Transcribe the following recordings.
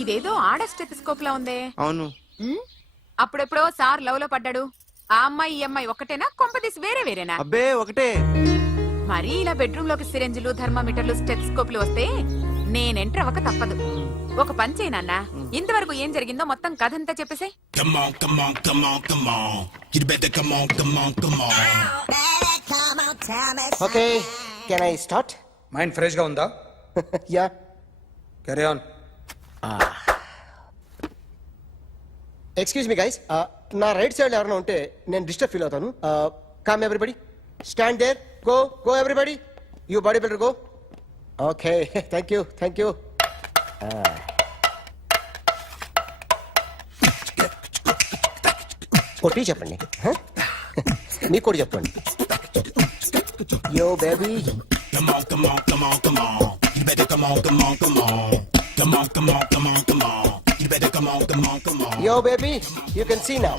ఇదేదో ఆడ స్టెథోస్కోప్ లా ఉందే. అవును. అప్పుడెప్పుడో సార్ లవ్ లో పడ్డాడు. ఆ అమ్మాయి ఈ అమ్మాయి ఒకటేనా, కొంపదీసి వేరే వేరేనా? అబ్బే ఒకటే. మరి ఇలా బెడ్రూమ్ లోకి సిరెంజులు, థర్మామీటర్లు, స్టెథోస్కోప్లు వస్తే నేను ఎంటర్ అవ్వక తప్పదు. ఒక పని చేయనన్నా, ఇంతవరకు ఏం జరిగిందో మొత్తం కథంతా చెప్పేసే. Okay, can I start? Mind fresh గా ఉందా? Yeah, carry on. Excuse me guys, నా రైట్ సైడ్ ఎవరైనా ఉంటే నేను డిస్టర్బ్ ఫీల్ అవుతాను. Come everybody, stand there, go go everybody, you body builder go. Okay, thank you thank you. కొట్టి చెప్పండి, మీకు కూడా చెప్పండి. Yo baby, yo baby, you can see now.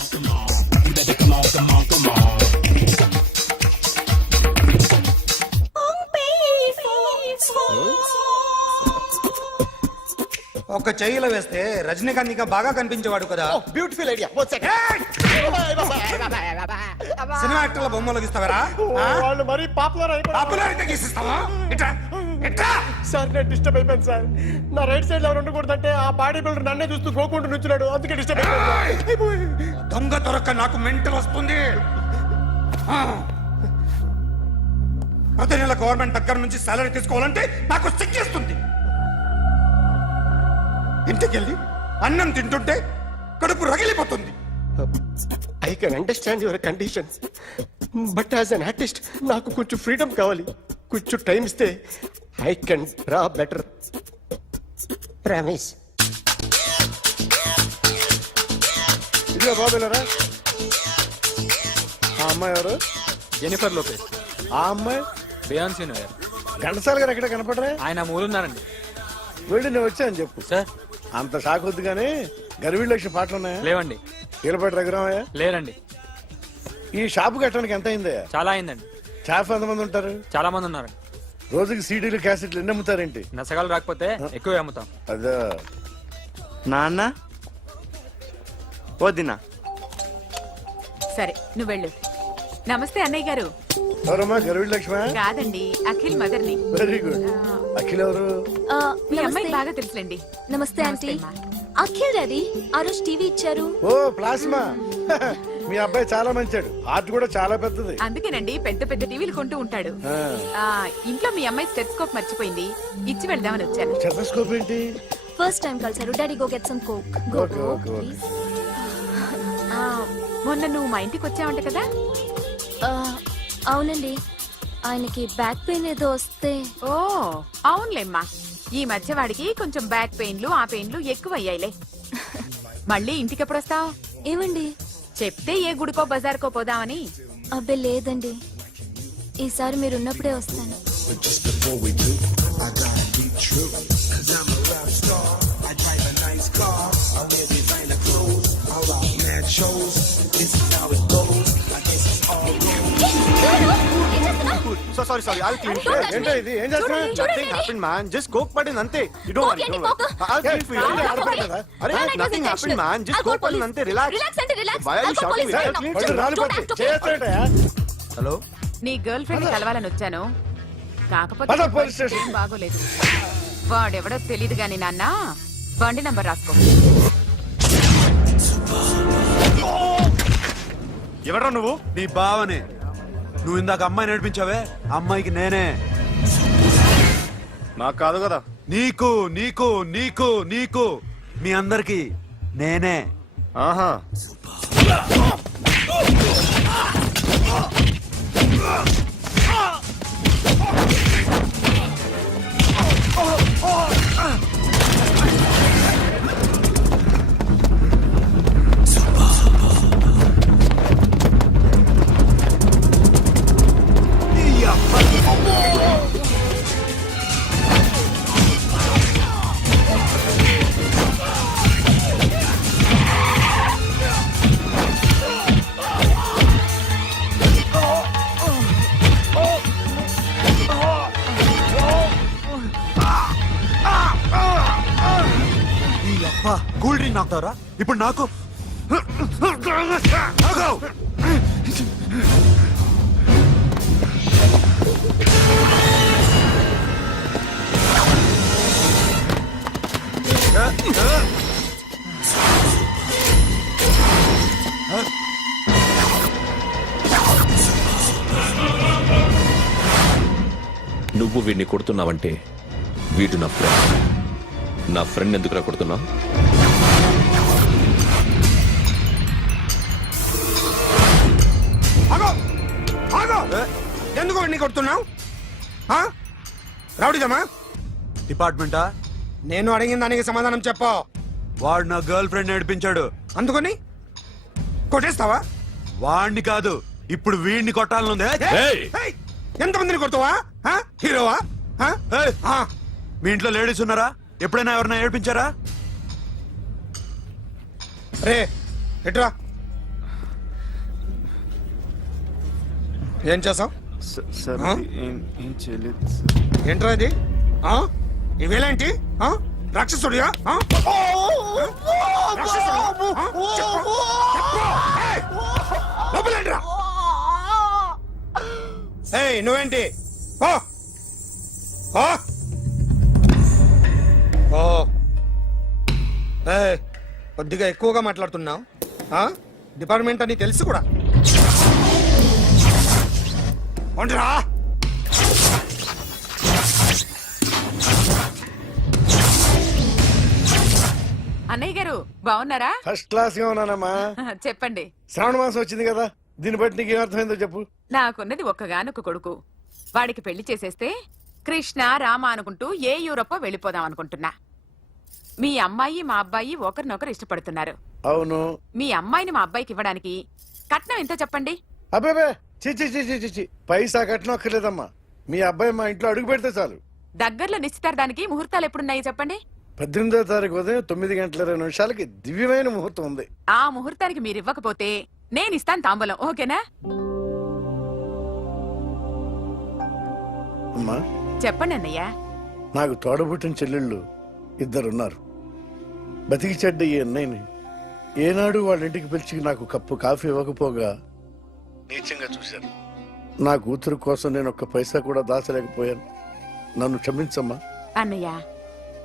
ఒక చెయ్యిలో వేస్తే రజనీకాంత్ ఇంకా బాగా కనిపించేవాడు కదా. Beautiful idea. సినిమా యాక్టర్ల బొమ్మలు గీస్తావరా? వాళ్ళు మరి పాపులారిటీ గీసిస్తావా? సార్ నేను డిస్టర్బ్ అయిపోయాను సార్. నా రైట్ సైడ్ ఎవరు ఉండకూడదంటే ఆ బాడీ బిల్డర్ నన్నే చూస్తూ గోకుంటూ నుంచున్నాడు, అందుకే డిస్టర్బ్ అయిపోయాను. దొంగ దొరక్క నాకు మెంటల్ వస్తుంది. ప్రతి నెల గవర్నమెంట్ దగ్గర నుంచి సాలరీ తీసుకోవాలంటే నాకు సిగ్గేస్తుంది. ఇంటికెళ్ళి అన్నం తింటుంటే కడుపు రగిలిపోతుంది. I can understand your conditions, but as an artist నాకు కొంచెం ఫ్రీడమ్ కావాలి. కొంచెం టైం ఇస్తే I can draw better. Promise. ఇదిగో బాబులరా, ఆ అమ్మాయి ఎవరు? Jennifer Lopez. ఆ అమ్మాయి బియాన్సీ నోయర్. ఘంటసాల గారు ఎక్కడ కనపడరా? ఆయన మూలున్నారండి. వెళ్ళి నేను వచ్చాను చెప్పు. సార్ అంత షాక్ వద్దు కానీ గర్వీళ్ళ లక్ష పాటలు ఉన్నాయా? లేవండి. కీలపాటి రఘురామయ్య లేరండి. ఈ షాపు కట్టడానికి ఎంత అయిందయ్యా? చాలా అయిందండి. స్టాఫ్ ఎంతమంది ఉంటారు? చాలా మంది ఉన్నారు. రోజుకి సీడీలు క్యాసెట్లు ఎన్ని అమ్ముతారేంటి? నసగాలు రాకపోతే ఎక్కువ అమ్ముతాం. అదే నాన్న వదినా. సరే నువ్వు వెళ్ళు. నమస్తే అన్నయ్య గారు. ఎవరమ్మా? గర్వీళ్ళ లక్ష్మ? కాదండి, అఖిల్ మదర్ని. Very good. అఖిల్ ఎవరు? మీ అమ్మాయి బాగా తెలుసులేండి. నమస్తే ఆంటీ. అమ్మా. అఖిల్ డాడీ ఆ రోజు టీవీ ఇచ్చారు. ఓ ప్లాస్మా. మీ అబ్బాయి చాలా మంచాడు, హార్ట్ కూడా చాలా పెద్దది. అందుకేనండి పెద్ద పెద్ద టీవీలు కొంటూ ఉంటాడు. ఇంట్లో మీ అమ్మాయి స్టెథోస్కోప్ మర్చిపోయింది, ఇచ్చి వెళ్దామని వచ్చాను. స్టెథోస్కోప్ ఏంటి? ఫస్ట్ టైం కలిసారు. Daddy go get some coke. Go Okay, go okay, okay. Please. మొన్న నువ్వు మా ఇంటికి వచ్చావంట కదా? అవునండి, ఆయనకి బ్యాక్ పెయిన్ ఏదో వస్తే. ఓ అవునులేమ్మా, ఈ మధ్య వాడికి కొంచెం బ్యాక్ పెయిన్లు ఆ పెయిన్లు ఎక్కువ అయ్యాయిలే. మళ్ళీ ఇంటికి ఎప్పుడు వస్తావు? ఏమండి చెప్తే ఏ గుడికో బజార్కో పోదామని. అబ్బే లేదండి, ఈసారి మీరు ఉన్నప్పుడే వస్తాను. So sorry I'll clean it. ఏంటో ఇది? ఏం చేస్తున్నా? Nothing happened man, just coke పడింది అంతే. You don't worry, don't worry. I'll clean for you. అరే nothing happened man, just coke పడింది అంతే. Relax. Why are you shouting me? I'll clean for you. రాలిపోతే హలో, నీ గర్ల్ ఫ్రెండ్ కలవాలని వచ్చాను, పద కాకపోతే పోలీస్ స్టేషన్. ఏం బాగోలేదు. వాడెవడో తెలీదు గాని నాన్న, బండి నంబర్ రాసుకో. ఎవడ్రా నువ్వు? నీ బావనే. నువ్వు ఇందాక అమ్మాయి నడిపించావే, అమ్మాయికి నేనే. నాకు కాదు కదా. నీకు నీకు నీకు నీకు మీ అందరికి నేనే. ఆహా, కూల్ డ్రింక్ నాకుతారా ఇప్పుడు నాకు ఆగు! నువ్వు వీడిని కొడుతున్నావంటే వీడు నా ఫ్రెండ్. నా ఫ్రెండ్ ఎందుకురా కొడుతున్నావు? ఆగో ఆగో ఎందుకు వాడిని కొడుతున్నావు రౌడీదమ్మా డిపార్ట్మెంటా? నేను అడిగిన దానికి సమాధానం చెప్పు. వాడు నా గర్ల్ ఫ్రెండ్ నేర్పించాడు. అందుకని కొట్టేస్తావా? వాడిని కాదు ఇప్పుడు వీడిని కొట్టాలనుంది. ఏయ్! ఏయ్, ఎంతమందిని కొడతావా? హీరోవా? ఏయ్! మీ ఇంట్లో లేడీస్ ఉన్నారా? ఎప్పుడైనా ఎవరైనా ఏడిపించారా? రే ఎట్రా ఏం చేసావు? సార్ ఆ? ఏం చేయలేదు ఏంట్రా ఇది? ఇవేలాంటి రాక్షసుడియా? రాక్షసుడా? చెప్పు. ఏయ్, లోపలేంట్రా? ఏయ్ నువ్వేంటి? ఓ ఓ ఓ ఏయ్, కొద్దిగా ఎక్కువగా మాట్లాడుతున్నావు. డిపార్ట్మెంట్ అని తెలుసు కూడా. ఒంటరా అన్నయ్య గారు బాగున్నారా? ఫస్ట్ క్లాస్ గా ఉన్నానమ్మా. చెప్పండి. శ్రావణ మాసం వచ్చింది కదా, దీన్ని బట్టి నీకు ఏమర్థమైందో చెప్పు. నాకున్నది ఒక్కగానొక్క కొడుకు. వాడికి పెళ్లి చేసేస్తే కృష్ణ రామ అనుకుంటూ ఏ యూరోపో వెళ్ళిపోదాం అనుకుంటున్నా. మీ అమ్మాయి మా అబ్బాయి ఒకరినొకరు ఇష్టపడుతున్నారు. అవును. మీ అమ్మాయిని మా అబ్బాయికి ఇవ్వడానికి కట్నం ఎంతో చెప్పండి. అబ్బే చిచి చిచి చిచి పైసా కట్నం అక్కర్లేదమ్మా. మీ అబ్బాయి మా ఇంట్లో అడుగు పెడితే చాలు. దగ్గరలో నిశ్చితార్థానికి ముహూర్తాలు ఎప్పుడున్నాయి చెప్పండి. 18వ తారీఖు ఉదయం 9:20 దివ్యమైన ముహూర్తం ఉంది. ఆ ముహూర్తానికి మీరు ఇవ్వకపోతే నేను ఇస్తాను తాంబూలం. ఓకేనా? అమ్మా, చెప్పండి అన్నయ్య. నాకు తోడబుట్టిన చెల్లెళ్ళు ఇద్దరున్నారు. బతికి చెడ్డ ఈ అన్నయ్యని ఏనాడు వాళ్ళ ఇంటికి పిలిచి నాకు కప్పు కాఫీ ఇవ్వకపోగా నీచంగా చూశాను. నా కూతురు కోసం నేను ఒక్క పైసా కూడా దాచలేకపోయాను. నన్ను క్షమించమ్మా. అన్నయ్య,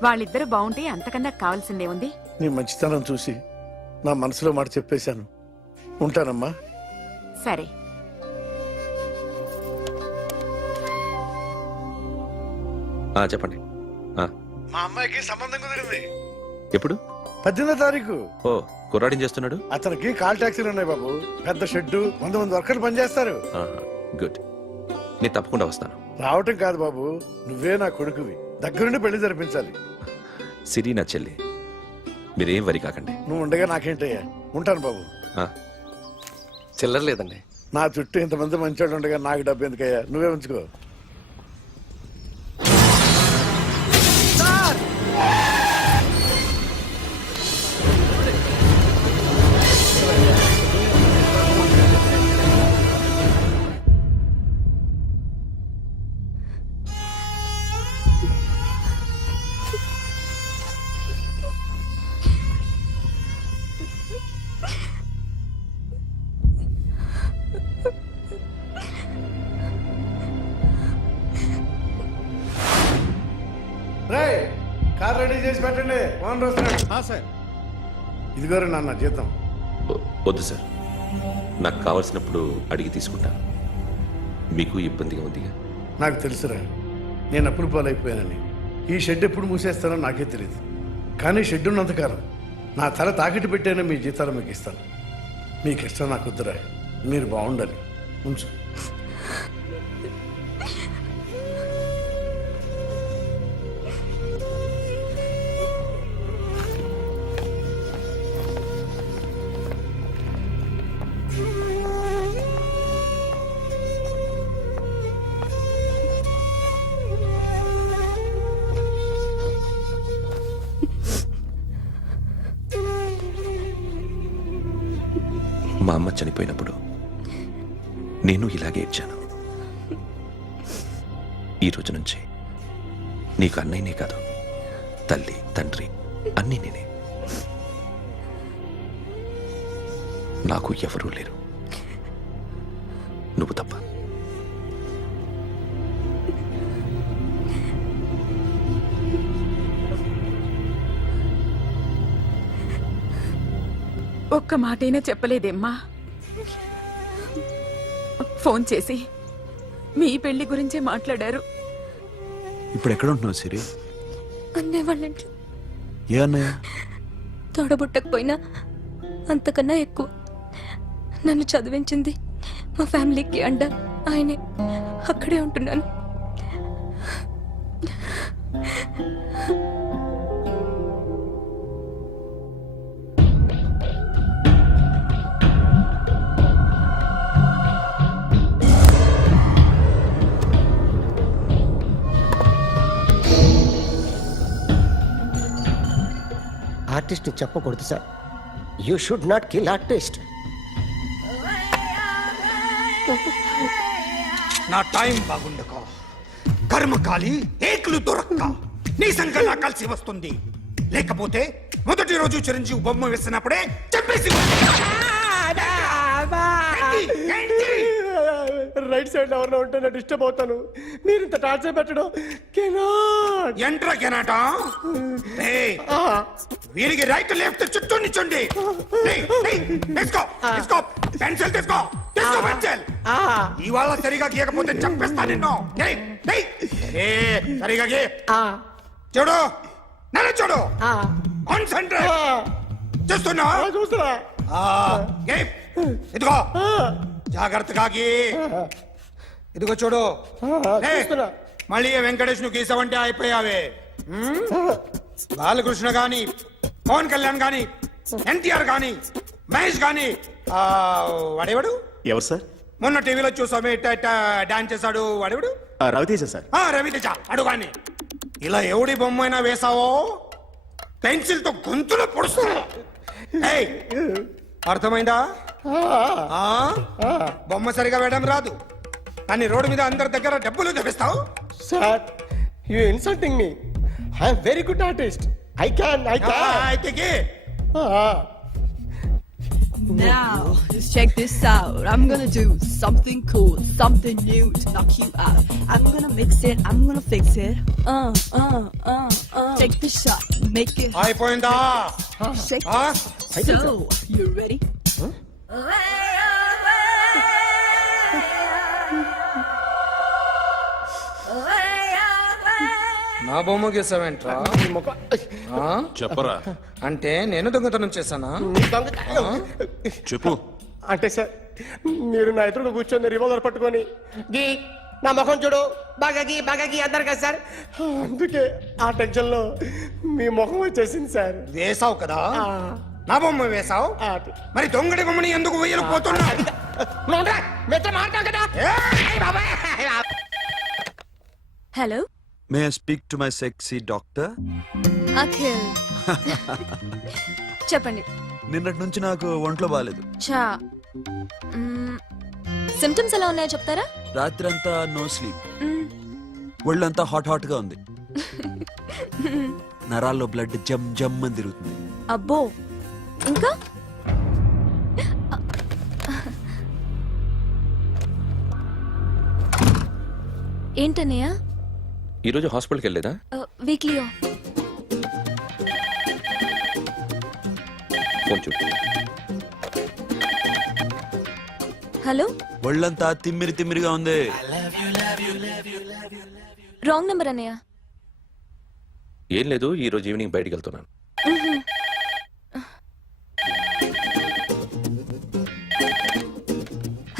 వాళ్ళిద్దరు బాగుంటే అంతకన్నా కావాల్సిందే ఉంది. నీ మంచితనం చూసి నా మనసులో మాట చెప్పేశాను. ఉంటానమ్మా. సరే. చెప్పండి. మా అమ్మాయికి సంబంధం కుదిరింది. ఎప్పుడు? 18వ తారీఖు. ఓ, కుర్రాడేం చేస్తున్నాడు? అతనికి కాల్ టాక్సీలు ఉన్నాయి బాబు. పెద్ద షెడ్డు, 100 వర్కర్లు పనిచేస్తారు. గుడ్. నేను తప్పకుండా వస్తాను. రావటం కాదు బాబు, నువ్వే నా కొడుకువి. దగ్గరుండి పెళ్లి జరిపించాలి. సిరి నా చెల్లి, మీరేం వరి కాకండి. నువ్వు ఉండగా నాకేంటయ్యా. ఉంటాను బాబు. చిల్లర లేదండి. నా చుట్టూ ఇంతమంది మంచోళ్ళు ఉండగా నాకు డబ్బు ఎందుకయ్యా? నువ్వే ఉంచుకో. కార్ రెడీ చేసి పెట్టండి. ఓనర్ వస్తున్నాడు. సార్, ఇదిగోరు నాన్న జీతం. వద్దు సార్, నాకు కావలసినప్పుడు అడిగి తీసుకుంటాను. మీకు ఇబ్బందిగా ఉందిగా? నాకు తెలుసురా, నేను అప్పులు పాలైపోయానని. ఈ షెడ్ ఎప్పుడు మూసేస్తానో నాకే తెలియదు. కానీ షెడ్ ఉన్నంతకాలం నా తల తాకిట్టు పెట్టైనా మీ జీతాలు మీకు ఇస్తాను. మీకు ఇష్టం నాకు వద్దురా. మీరు బాగుండాలి. ఉంచు. మా అమ్మ చనిపోయినప్పుడు నేను ఇలాగే ఇచ్చాను. ఈ రోజు నుంచి నీకు అన్నయ్యనే కాదు, తల్లి తండ్రి అన్నీ నేనే. నాకు ఎవరూ లేరు, నువ్వు తప్ప. ఒక్క మాటైనా చెప్పలేదేమ్మా? ఫోన్ చేసి మీ పెళ్లి గురించే మాట్లాడారు. ఇప్పుడు ఎక్కడ ఉంటున్నావు సిరి? అన్నయ్య వాళ్ళ ఇంట్లో. ఏ అన్నయ్య? తోడబుట్టకపోయినా అంతకన్నా ఎక్కువ నన్ను చదివించింది మా ఫ్యామిలీకి అండ ఆయనే. అక్కడే ఉంటున్నాను. ఆర్టిస్ట్ చెప్పకూడదు sir. You should not kill artist. నా టైం బాగుండక కర్మకాలి ఏకులు దొరక్క నీ సంకల్లా కలిసి వస్తుంది. లేకపోతే మొదటి రోజు చిరంజీవి బొమ్మ వేసినప్పుడే చెప్పేసి రైట్ సైడ్ ఎవరిలో ఉంటే నేను డిస్టర్బ్ అవుతాను. మీరు ఇంత టార్చర్ పెట్టడం కెనాట్. ఎంట్రా కెనాట. వీరికి రైట్ లెఫ్ట్ చుట్టూ నిచ్చండి. తీసుకో పెన్సిల్ తీసుకో పెన్సిల్. ఇవాళ సరిగా గీయకపోతే చంపేస్తా నిన్ను. సరిగా గీ. చూడు నన్ను చూడు. కాన్సంట్రేట్ చూస్తున్నా. ఇదిగో జాగ్రత్తగా గీ. ఇదిగో చూడు. మళ్ళీ వెంకటేష్ ను గీసావంటే అయిపోయావే. బాలకృష్ణ గాని, పవన్ కళ్యాణ్ గాని, ఎన్టీఆర్ గాని, మహేష్ గాని, వాడేవాడు ఎవరు సార్? మొన్న టీవీలో చూసామే డాన్స్ చేశాడు వాడేవాడు? రవితేజ సార్. రవితేజ అడు గాని. ఇలా ఎవడి బొమ్మ అయినా వేసావో పెన్సిల్ తో గొంతులో పొడుస్తా. అర్థమైందా? బొమ్మ సరిగా వేయడం రాదు కానీ రోడ్డు మీద అందరి దగ్గర డబ్బులు తెప్పిస్తావు. Sir you insulting me. I am very good artist. I can. అయితే Now, just check this out. I'm gonna do something cool, something new to knock you out. I'm gonna mix it, I'm gonna fix it. Take the shot, make it. అయిపోయిందా? Shake it. So, you ready? నా బొమ్మ గీసావేంట్రా? చెప్పరా. అంటే నేను దొంగతనం చేశానా? చెప్పు. అంటే సార్ మీరు నా ఎదురు కూర్చొని రివాల్వర్ పట్టుకొని గీ నా ముఖం చూడు బాగా గీ అన్నారు కదా సార్. అందుకే ఆ టెన్షన్ లో మీ ముఖం వచ్చేసింది సార్. వేసావు కదా, నా బొమ్మ వేసావు. మరి దొంగడి బొమ్మని ఎందుకు వేయలేకపోతున్నా? Hello, may I speak to my sexy doctor? Akhil. చెప్పండి. నిన్నటి నుంచి నాకు ఒంట్లో బాగాలేదు. చా సిమ్టమ్స్ ఎలా ఉన్నాయో చెప్తారా? రాత్రి అంతా నో స్లీప్, ఒళ్ళంతా హాట్ గా ఉంది, నరాల్లో బ్లడ్ జమ్ జమ్ అని తిరుగుతుంది. అబ్బో, ఇంకా? ఏంటన్నయ్య? ఈరోజు హాస్పిటల్కి వెళ్ళేదా? Weekly off. ఫోన్ చూడు. హలో, ఒళ్ళంతా తిమ్మిరిగా ఉంది. రాంగ్ నెంబర్ అన్నయ్య. ఏం లేదు, ఈ రోజు ఈవినింగ్ బయటికి వెళ్తున్నాను.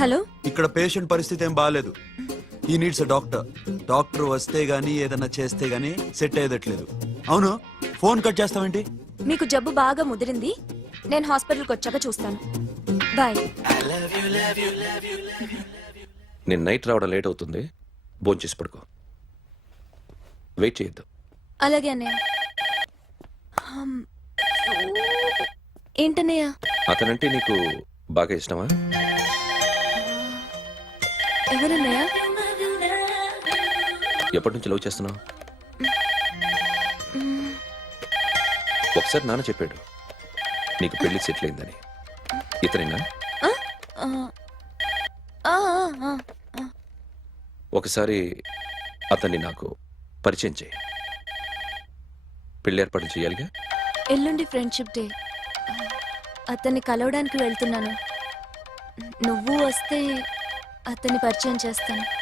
హలో, ఇక్కడ పేషెంట్ పరిస్థితి ఏం బాగాలేదు. ఈ నీడ్స్ డాక్టర్. డాక్టర్ వస్తే గానీ ఏదన్నా చేస్తే గానీ సెట్ అయ్యేదట్లేదు. అవును, ఫోన్ కట్ చేస్తావేంటి? మీకు జబ్బు బాగా ముదిరింది. నేను హాస్పిటల్కి వచ్చాక చూస్తాను. బాయ్. నేను నైట్ రావడం లేట్ అవుతుంది, భోంచేసి పడుకో. వెయిట్ చేయొద్దు. అలాగే అన్నయ్య. ఏంటన్నయ్య? అతనంటే నీకు బాగా ఇష్టమా? ఎవరన్నయ్య? ఎప్పటి నుంచి లవ్ చేస్తున్నావు? ఒకసారి నాన్న చెప్పాడు నీకు పెళ్లి సెటిల్ అయిందని. ఇతనేనా? ఆ, ఆ, ఆ, ఆ, ఆ. ఒకసారి అతన్ని నాకు పరిచయం చేయి. పెళ్లి ఏర్పాటు చేయాలిగా. ఎల్లుండి ఫ్రెండ్షిప్ డే. అతన్ని కలవడానికి వెళ్తున్నాను. నువ్వు వస్తే అతన్ని పరిచయం చేస్తాను.